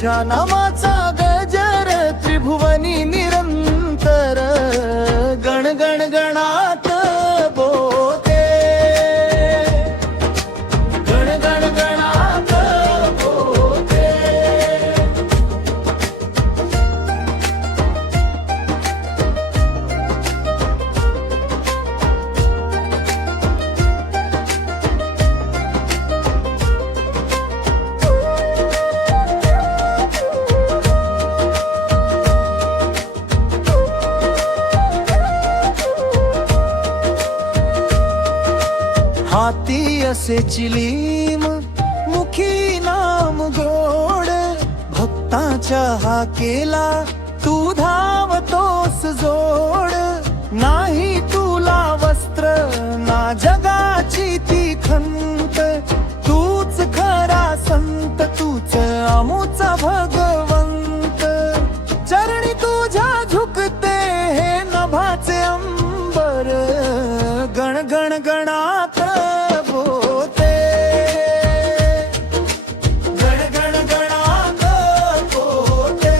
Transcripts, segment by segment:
तुझ्या नामाचा गजर त्रिभुवनी निरंतर गण गण गणात बोते गण गण गणात बोते हाती असे चिलीम मुखी नाम गोड भक्ताच्या हाकेला तू धावतोस जोड नाही तुला वस्त्र ना जगाची ती खंत तूच खरा संत तूच अमुचा भगवंत चरणी तुझ्या झुकते हे नभाचे अंबर गण गण गणात बोते गण गण गणात बोते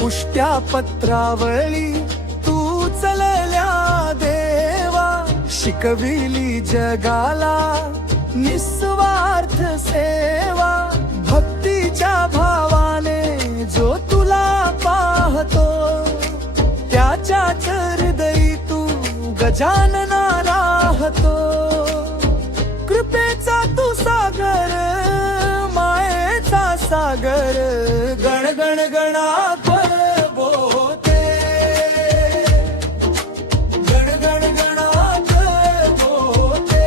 पुष्ट्या पत्रावळी तू चलल्या देवा शिकविली जगाला निस्वार्थ सेवा भक्तीच्या भावाने जो तुला पाहतो त्याच्या हृदयी तू गजानना राहतो कृपेचा तू सागर मायेचा सागर गण गण गणात बोते गण गण गणात बोते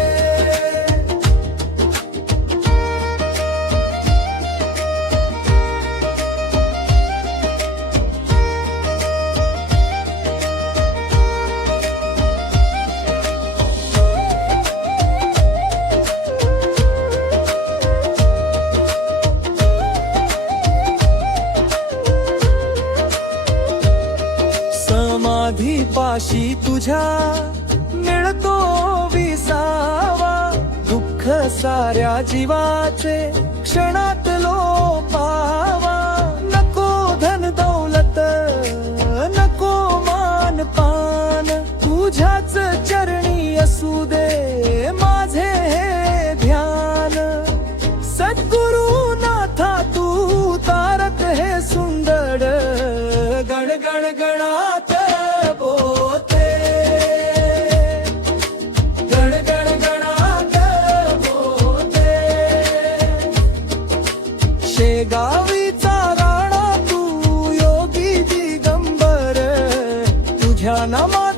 समाधी पाशी तुझ्या मिळतो विसावा दुःख साऱ्या जीवाचे क्षणात लोपावा नको धन दौलत नको मान पान तुझ्याच चरणी असू दे माझे हे ध्यान सद्गुरु नाथा तू तारक हे सुंदर गण गण गणात बोते गण गण गणात बोते शेगावीचा राणा तू योगी दिगंबर तुझ्या नामा